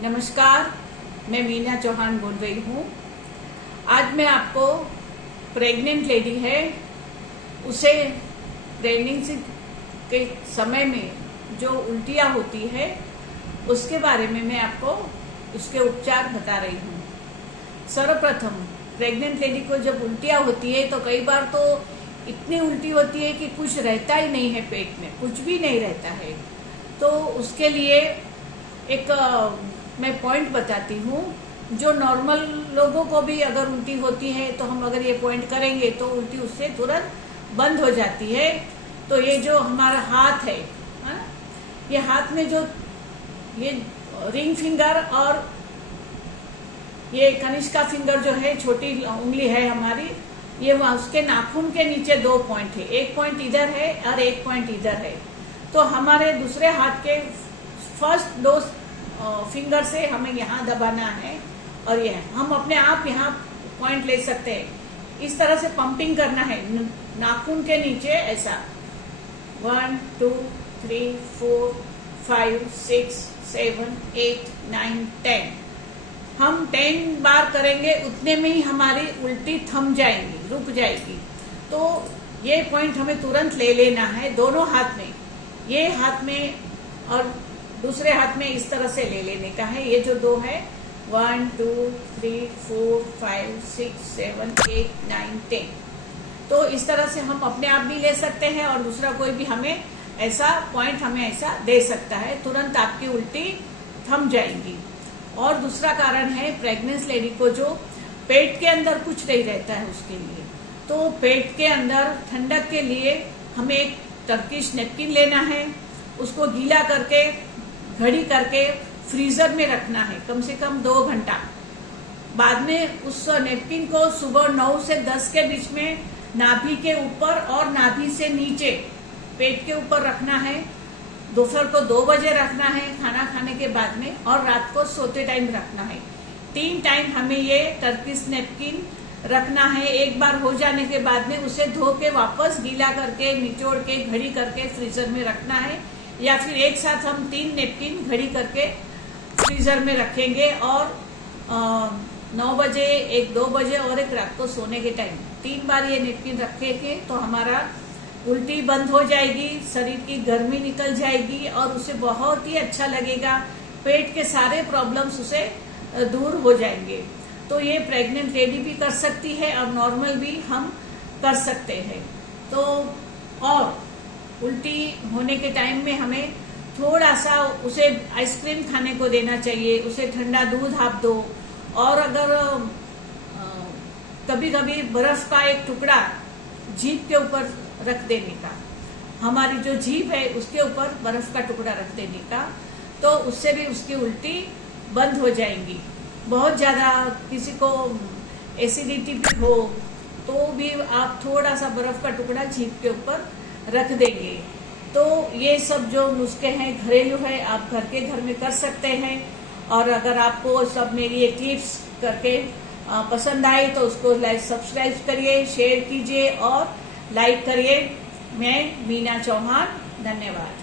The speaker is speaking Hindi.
नमस्कार, मैं मीना चौहान बोल रही हूँ। आज मैं आपको प्रेग्नेंट लेडी है, उसे प्रेगनेंसी के समय में जो उल्टियाँ होती है उसके बारे में मैं आपको उसके उपचार बता रही हूँ। सर्वप्रथम प्रेग्नेंट लेडी को जब उल्टियाँ होती है तो कई बार तो इतनी उल्टी होती है कि कुछ रहता ही नहीं है, पेट में कुछ भी नहीं रहता है। तो उसके लिए एक मैं पॉइंट बताती हूँ, जो नॉर्मल लोगों को भी अगर उल्टी होती है तो हम अगर ये पॉइंट करेंगे तो उल्टी उससे तुरंत बंद हो जाती है। तो ये जो हमारा हाथ है, ये हाथ में जो ये रिंग फिंगर और ये कनिष्का फिंगर जो है, छोटी उंगली है हमारी, ये उसके नाखून के नीचे 2 पॉइंट है। एक पॉइंट इधर है और एक पॉइंट इधर है। तो हमारे दूसरे हाथ के फर्स्ट 2 फिंगर से हमें यहाँ दबाना है और ये हम अपने आप यहाँ पॉइंट ले सकते हैं। इस तरह से पंपिंग करना है नाखून के नीचे, ऐसा 1 2 3 4 5 6 7 8 9 10। हम 10 बार करेंगे, उतने में ही हमारी उल्टी थम जाएगी, रुक जाएगी। तो ये पॉइंट हमें तुरंत ले लेना है दोनों हाथ में, ये हाथ में और दूसरे हाथ में इस तरह से ले लेने का है। ये जो 2 है 1 2 3 4 5 6 7 8 9 10। तो इस तरह से हम अपने आप भी ले सकते हैं और दूसरा कोई भी हमें ऐसा पॉइंट हमें ऐसा दे सकता है, तुरंत आपकी उल्टी थम जाएगी। और दूसरा कारण है प्रेग्नेंट लेडी को जो पेट के अंदर कुछ नहीं रहता है, उसके लिए तो पेट के अंदर ठंडक के लिए हमें एक टर्किश नैपकिन लेना है, उसको गीला करके घड़ी करके फ्रीजर में रखना है कम से कम 2 घंटा। बाद में उस नैपकिन को सुबह 9 से 10 के बीच में नाभि के ऊपर और नाभि से नीचे पेट के ऊपर रखना है। दोपहर को 2 बजे रखना है खाना खाने के बाद में, और रात को सोते टाइम रखना है। 3 टाइम हमें ये टर्किश नैपकिन रखना है। एक बार हो जाने के बाद में उसे धो के वापस गीला करके निचोड़ के घड़ी करके फ्रीजर में रखना है, या फिर एक साथ हम 3 नैपकिन घड़ी करके फ्रीजर में रखेंगे। और 9 बजे, एक 2 बजे और एक रात को सोने के टाइम 3 बार ये नैपकिन रखेंगे तो हमारा उल्टी बंद हो जाएगी, शरीर की गर्मी निकल जाएगी और उसे बहुत ही अच्छा लगेगा। पेट के सारे प्रॉब्लम्स उसे दूर हो जाएंगे। तो ये प्रेग्नेंट लेडी भी कर सकती है और नॉर्मल भी हम कर सकते हैं। तो और उल्टी होने के टाइम में हमें थोड़ा सा उसे आइसक्रीम खाने को देना चाहिए, उसे ठंडा दूध आप दो। और अगर कभी कभी बर्फ का एक टुकड़ा जीभ के ऊपर रख देने का, हमारी जो जीभ है उसके ऊपर बर्फ का टुकड़ा रख देने का, तो उससे भी उसकी उल्टी बंद हो जाएंगी। बहुत ज़्यादा किसी को एसिडिटी भी हो तो भी आप थोड़ा सा बर्फ का टुकड़ा जीभ के ऊपर रख देंगे। तो ये सब जो नुस्खे हैं घरेलू है, आप घर में कर सकते हैं। और अगर आपको सब मेरी ये टिप्स करके पसंद आए तो उसको सब्सक्राइब करिए, शेयर कीजिए और लाइक करिए। मैं मीना चौहान, धन्यवाद।